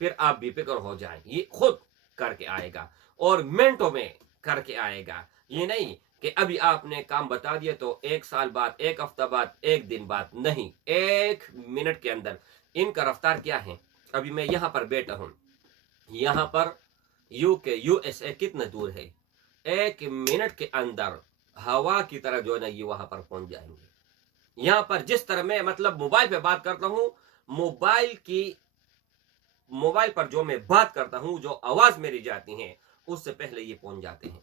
फिर आप बेफिक्र हो जाएं, ये खुद करके आएगा और मिनटों में करके आएगा। ये नहीं कि अभी आपने काम बता दिया तो 1 साल बाद, 1 हफ्ता बाद, 1 दिन बाद, नहीं, 1 मिनट के अंदर। इनका रफ्तार क्या है? अभी मैं यहाँ पर बैठा हूँ, यहाँ पर यूके यूएसए कितना दूर है? 1 मिनट के अंदर हवा की तरह जो है ना ये वहां पर पहुंच जाएंगे। यहाँ पर जिस तरह मैं मतलब मोबाइल पे बात करता हूँ, मोबाइल पर जो मैं बात करता हूँ, जो आवाज मेरी जाती है, उससे पहले ये पहुंच जाते हैं।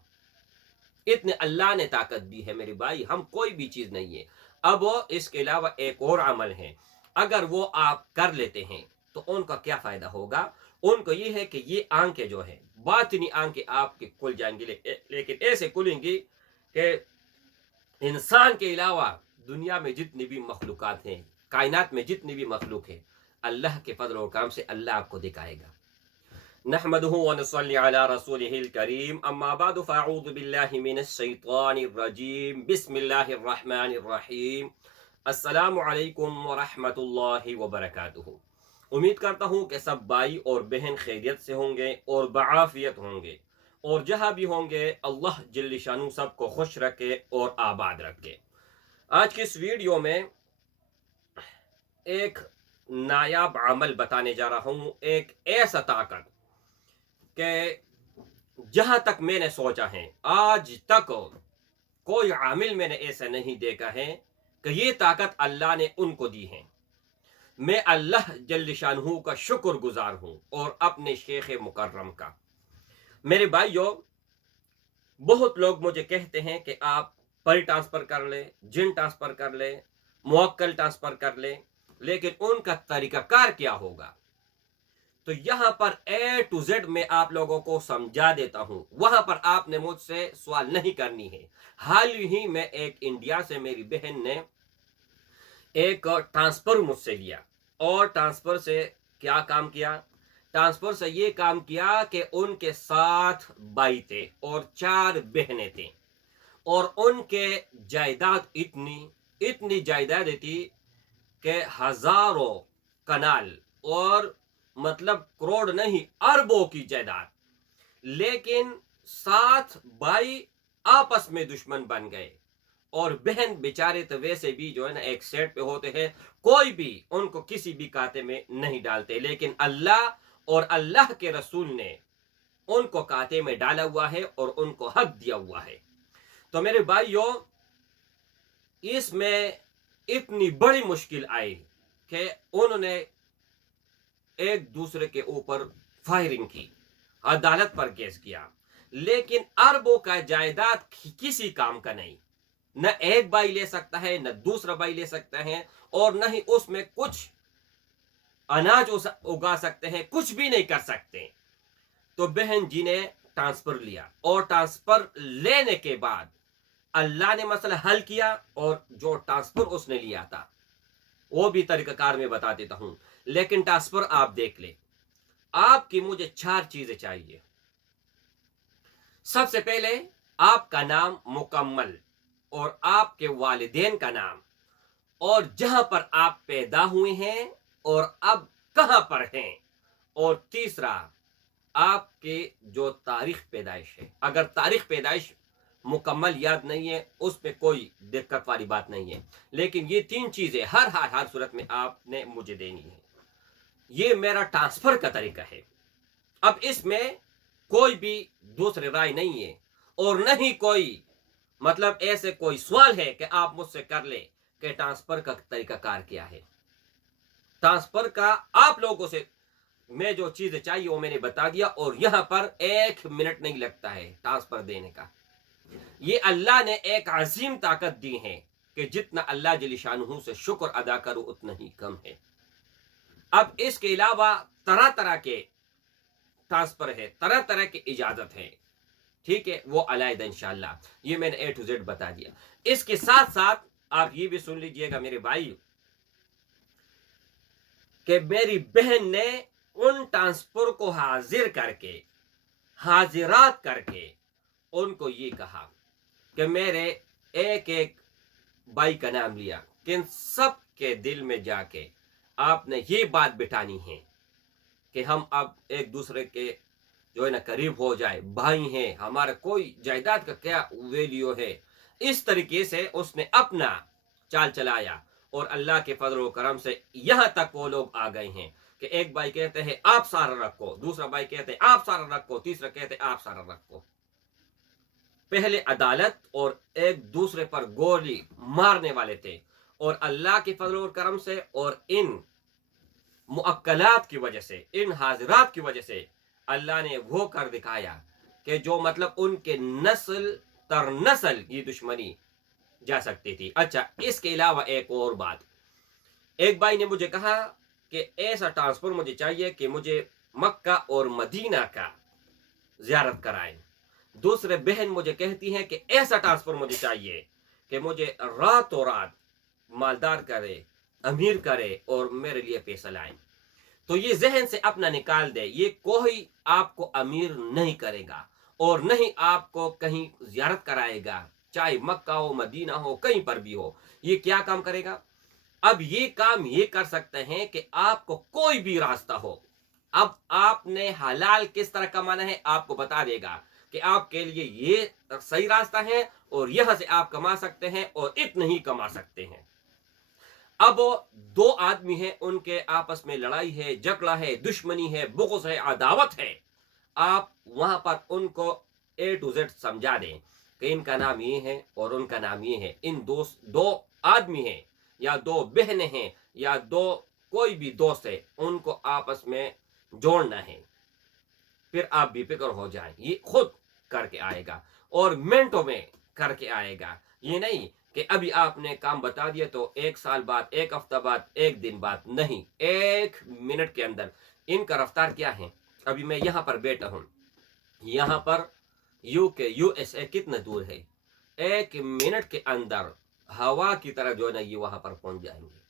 इतने अल्लाह ने ताकत दी है मेरे भाई, हम कोई भी चीज नहीं है। अब इसके अलावा एक और अमल है, अगर वो आप कर लेते हैं तो उनका क्या फायदा होगा? उनको ये है कि ये आंखें जो है, बातिनी आंखें आपकी खुल जाएंगी, लेकिन ऐसे खुलेंगी कि इंसान के अलावा दुनिया में जितनी भी मखलूकात हैं, कायनात में जितनी भी मखलूक है, अल्लाह के फजल और करम से अल्लाह आपको दिखाएगा। नहमदुहु व नसल्ली अला रसूलिहिल करीम, अम्मा बाद फ़अऊज़ु बिल्लाहि मिनश शैतानिर रजीम, बिस्मिल्लाहिर रहमानिर रहीम, अस्सलामु अलैकुम व रहमतुल्लाहि व बरकातुहू। उम्मीद करता हूँ कि सब भाई और बहन खैरियत से होंगे और बआफियत होंगे, और जहाँ भी होंगे अल्लाह जल्ल शानू सबको खुश रखे और आबाद रखे। आज की इस वीडियो में एक नायाब अमल बताने जा रहा हूँ, एक ऐसा ताकत कि जहां तक मैंने सोचा है आज तक कोई आमिल मैंने ऐसा नहीं देखा है कि ये ताकत अल्लाह ने उनको दी है। मैं अल्लाह जल्ल शानहू का शुक्र गुजार हूं और अपने शेख मुकर्रम का। मेरे भाइयों, बहुत लोग मुझे कहते हैं कि आप परी ट्रांसफर कर ले, जिन ट्रांसफर कर ले, मुवक्कल ट्रांसफर कर ले, लेकिन उनका तरीकाकार क्या होगा? तो यहां पर ए टू जेड में आप लोगों को समझा देता हूं, वहां पर आपने मुझसे सवाल नहीं करनी है। हाल ही में एक इंडिया से मेरी बहन ने एक ट्रांसफर मुझसे लिया, और ट्रांसफर से क्या काम किया? ट्रांसफर से ये काम किया कि उनके 7 भाई थे और 4 बहनें थी, और उनके जायदाद इतनी जायदाद थी कि हजारों कनाल, और मतलब करोड़ नहीं, अरबों की जायदाद। लेकिन 7 भाई आपस में दुश्मन बन गए, और बहन बेचारे तो वैसे भी जो है ना एक सेट पे होते हैं, कोई भी उनको किसी भी खाते में नहीं डालते, लेकिन अल्लाह और अल्लाह के रसूल ने उनको खाते में डाला हुआ है और उनको हक दिया हुआ है। तो मेरे भाइयों, इसमें इतनी बड़ी मुश्किल आई कि उन्होंने एक दूसरे के ऊपर फायरिंग की, अदालत पर केस किया, लेकिन अरबों का जायदाद किसी काम का नहीं। न एक भाई ले सकता है, न दूसरा भाई ले सकता है, और न ही उसमें कुछ अनाज उगा सकते हैं, कुछ भी नहीं कर सकते। तो बहन जी ने ट्रांसफर लिया, और ट्रांसफर लेने के बाद अल्लाह ने मसला हल किया, और जो ट्रांसफर उसने लिया था वो भी तरीकाकार में बता देता हूं, लेकिन ट्रांसफर आप देख ले। आपकी मुझे 4 चीजें चाहिए। सबसे पहले आपका नाम मुकम्मल, और आपके वालिदैन का नाम, और जहां पर आप पैदा हुए हैं और अब कहां पर हैं, और तीसरा आपके जो तारीख पैदाइश है। अगर तारीख पैदाइश मुकम्मल याद नहीं है, उस पर कोई दिक्कत वाली बात नहीं है, लेकिन ये 3 चीजें हर सूरत में आपने मुझे देनी है। ये मेरा ट्रांसफर का तरीका है। अब इसमें कोई भी दूसरी राय नहीं है, और न ही कोई मतलब ऐसे कोई सवाल है कि आप मुझसे कर ले कि ट्रांसफर का तरीकाकार क्या है। ट्रांसफर का आप लोगों से मैं जो चीजें चाहिए वो मैंने बता दिया, और यहां पर 1 मिनट नहीं लगता है ट्रांसफर देने का। ये अल्लाह ने एक अजीम ताकत दी है कि जितना अल्लाह जल्ल शानहू से शुक्र अदा करो उतना ही कम है। अब इसके अलावा तरह तरह के ट्रांसफर है, तरह तरह की इजाजत है, ठीक है, वो अलग इंशाल्लाह। ये मैंने ए टू जेड बता दिया। इसके साथ साथ आप ये भी सुन लीजिएगा मेरे भाई, कि मेरी बहन ने उन ट्रांसफर को हाजिरात करके उनको ये कहा कि मेरे एक एक भाई का नाम लिया, कि सब के दिल में जाके आपने ये बात बिठानी है کہ हम अब एक दूसरे के जो है ना करीब हो जाए, भाई हैं, हमारा कोई जायदाद का क्या वैल्यू है। इस तरीके से उसने अपना चाल चलाया और अल्लाह के फजल व करम से यहाँ तक वो लोग आ गए हैं कि एक भाई कहते हैं आप सारा रखो, दूसरा भाई कहते हैं आप सारा रखो, तीसरा कहते हैं आप सारा रखो। पहले अदालत और एक दूसरे पर गोली मारने वाले थे, और अल्लाह के फजल और करम से और इन मुअक्कलात की वजह से, इन हाजिरात की वजह से अल्लाह ने वो कर दिखाया कि जो मतलब उनके नस्ल तर नस्ल ये दुश्मनी जा सकती थी। अच्छा, इसके अलावा एक और बात, एक भाई ने मुझे कहा कि ऐसा ट्रांसफर मुझे चाहिए कि मुझे मक्का और मदीना का ज़ियारत कराएं। दूसरे बहन मुझे कहती हैं कि ऐसा ट्रांसफर मुझे चाहिए कि मुझे रातों रात मालदार करे, अमीर करे और मेरे लिए पैसा लाए। तो ये जहन से अपना निकाल दे, ये कोई आपको अमीर नहीं करेगा और नहीं आपको कहीं ज़ियारत कराएगा, चाहे मक्का हो, मदीना हो, कहीं पर भी हो। ये क्या काम करेगा? अब ये काम ये कर सकते हैं कि आपको कोई भी रास्ता हो, अब आपने हलाल किस तरह कमाना है आपको बता देगा कि आपके लिए ये सही रास्ता है और यहां से आप कमा सकते हैं और इतना ही कमा सकते हैं। अब दो आदमी हैं, उनके आपस में लड़ाई है, झगड़ा है, दुश्मनी है, बुग़्ज़ है, अदावत है। आप वहां पर उनको ए टू जेड समझा दें कि इनका नाम ये है और उनका नाम ये है, इन दो आदमी हैं या दो बहनें हैं या दो कोई भी दोस्त है, उनको आपस में जोड़ना है। फिर आप बेफिक्र हो जाए, ये खुद करके आएगा और मिनटों में करके आएगा। ये नहीं कि अभी आपने काम बता दिया तो एक साल बाद, एक हफ्ता बाद, एक दिन बाद, नहीं, एक मिनट के अंदर। इनका रफ्तार क्या है? अभी मैं यहाँ पर बैठा हूँ, यहाँ पर यूके यूएसए कितना दूर है? एक मिनट के अंदर हवा की तरह जो है ना ये वहां पर पहुंच जाएंगे।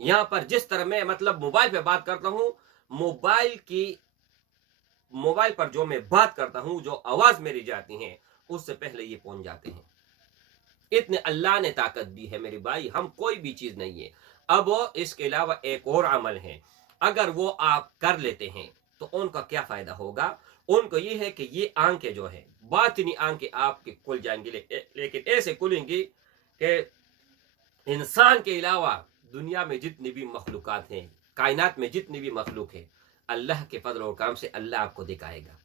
यहाँ पर जिस तरह मैं मतलब मोबाइल पे बात करता हूँ, मोबाइल पर जो मैं बात करता हूँ, जो आवाज मेरी जाती है, उससे पहले ये पहुंच जाते हैं। इतने अल्लाह ने ताकत दी है मेरे भाई, हम कोई भी चीज नहीं है। अब इसके अलावा एक और अमल है, अगर वो आप कर लेते हैं तो उनका क्या फायदा होगा? उनको ये है कि ये आंखें जो है, बातिनी आंखें आपकी खुल जाएंगी, लेकिन ऐसे खुलेंगी कि इंसान के अलावा दुनिया में जितनी भी मखलूकात हैं, कायनात में जितनी भी मखलूक है, अल्लाह के फजल और करम से अल्लाह आपको दिखाएगा।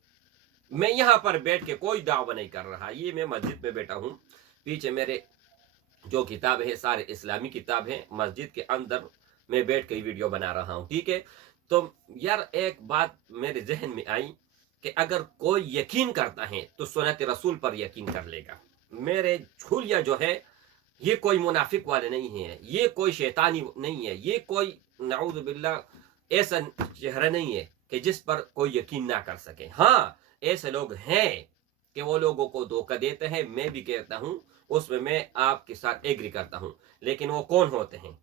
मैं यहाँ पर बैठ के कोई दावा नहीं कर रहा, ये मैं मस्जिद में बैठा हूँ, पीछे मेरे जो किताब है सारे इस्लामी किताब है, मस्जिद के अंदर मैं बैठ के वीडियो बना रहा हूँ, ठीक है। तो यार एक बात मेरे जहन में आई कि अगर कोई यकीन करता है तो सुन्नत रसूल पर यकीन कर लेगा। मेरे छुलिया जो है ये कोई मुनाफिक वाले नहीं है, ये कोई शैतानी नहीं है, ये कोई नाऊज़ बिल्लाह ऐसा चेहरा नहीं है कि जिस पर कोई यकीन ना कर सके। हाँ, ऐसे लोग हैं कि वो लोगों को धोखा देते हैं, मैं भी कहता हूँ, उसमें मैं आपके साथ एग्री करता हूँ। लेकिन वो कौन होते हैं?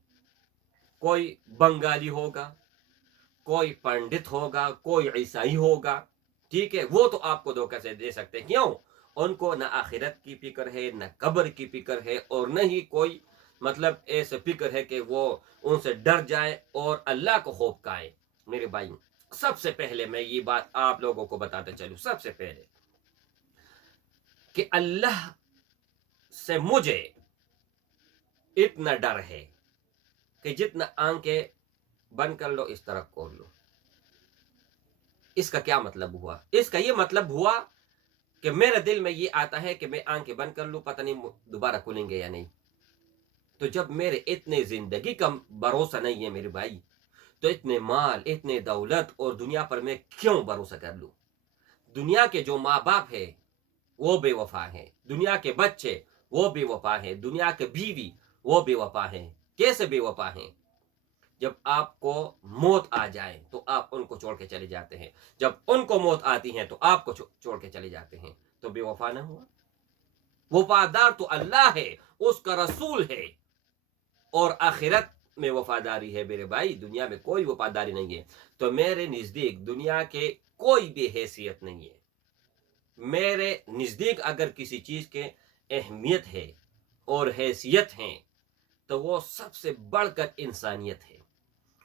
कोई बंगाली होगा, कोई पंडित होगा, कोई ईसाई होगा, ठीक है, वो तो आपको धोखा से दे सकते हैं। क्यों? उनको न आखिरत की फिक्र है, न कब्र की फिक्र है, और न ही कोई मतलब ऐसे फिक्र है कि वो उनसे डर जाए और अल्लाह को खौफ खाए। मेरे भाई, सबसे पहले मैं ये बात आप लोगों को बताते चलूं, सबसे पहले कि अल्लाह से मुझे इतना डर है कि जितना आंखें बंद कर लो इस तरह खोल लो। इसका क्या मतलब हुआ? इसका ये मतलब हुआ कि मेरे दिल में ये आता है कि मैं आंखें बंद कर लूं, पता नहीं दोबारा खुलेंगे या नहीं। तो जब मेरे इतने जिंदगी का भरोसा नहीं है मेरे भाई, तो इतने माल, इतने दौलत और दुनिया पर मैं क्यों भरोसा कर लूं? दुनिया के जो माँ बाप है वो बेवफा है, दुनिया के बच्चे वो बेवफा है, दुनिया के बीवी वो बेवफा है। कैसे बेवफा है? जब आपको मौत आ जाए तो आप उनको छोड़ के चले जाते हैं, जब उनको मौत आती है तो आपको छोड़ के चले जाते हैं। तो बेवफा ना हुआ? वफादार तो अल्लाह है, उसका रसूल है, और आखिरत में वफादारी है मेरे भाई, दुनिया में कोई वफादारी नहीं है। तो मेरे नजदीक दुनिया के कोई भी हैसियत नहीं है। मेरे नजदीक अगर किसी चीज के अहमियत है और हैसियत है तो वो सबसे बढ़कर इंसानियत है,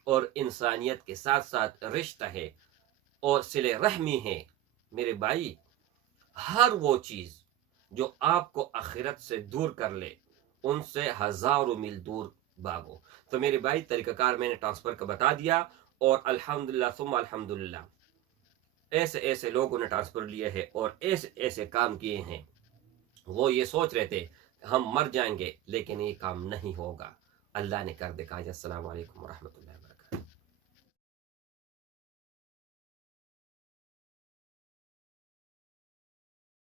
और इंसानियत के साथ साथ रिश्ता है اور सिले रहमी है। मेरे भाई, हर वो चीज़ जो आपको आखिरत से दूर कर ले, उनसे हज़ारों मील दूर भागो। तो मेरे भाई, तरीक़ाकार मैंने ट्रांसफ़र का बता दिया, और अल्हम्दुलिल्लाह सुम्मा अल्हम्दुलिल्लाह ऐसे ऐसे लोगों ने ट्रांसफ़र लिए हैं और ऐसे ऐसे काम किए हैं। वो ये सोच रहे थे हम मर जाएंगे, लेकिन ये काम नहीं होगा। अल्लाह ने कर दिखाया। अस्सलामु अलैकुम वरहमतुल्लाहि।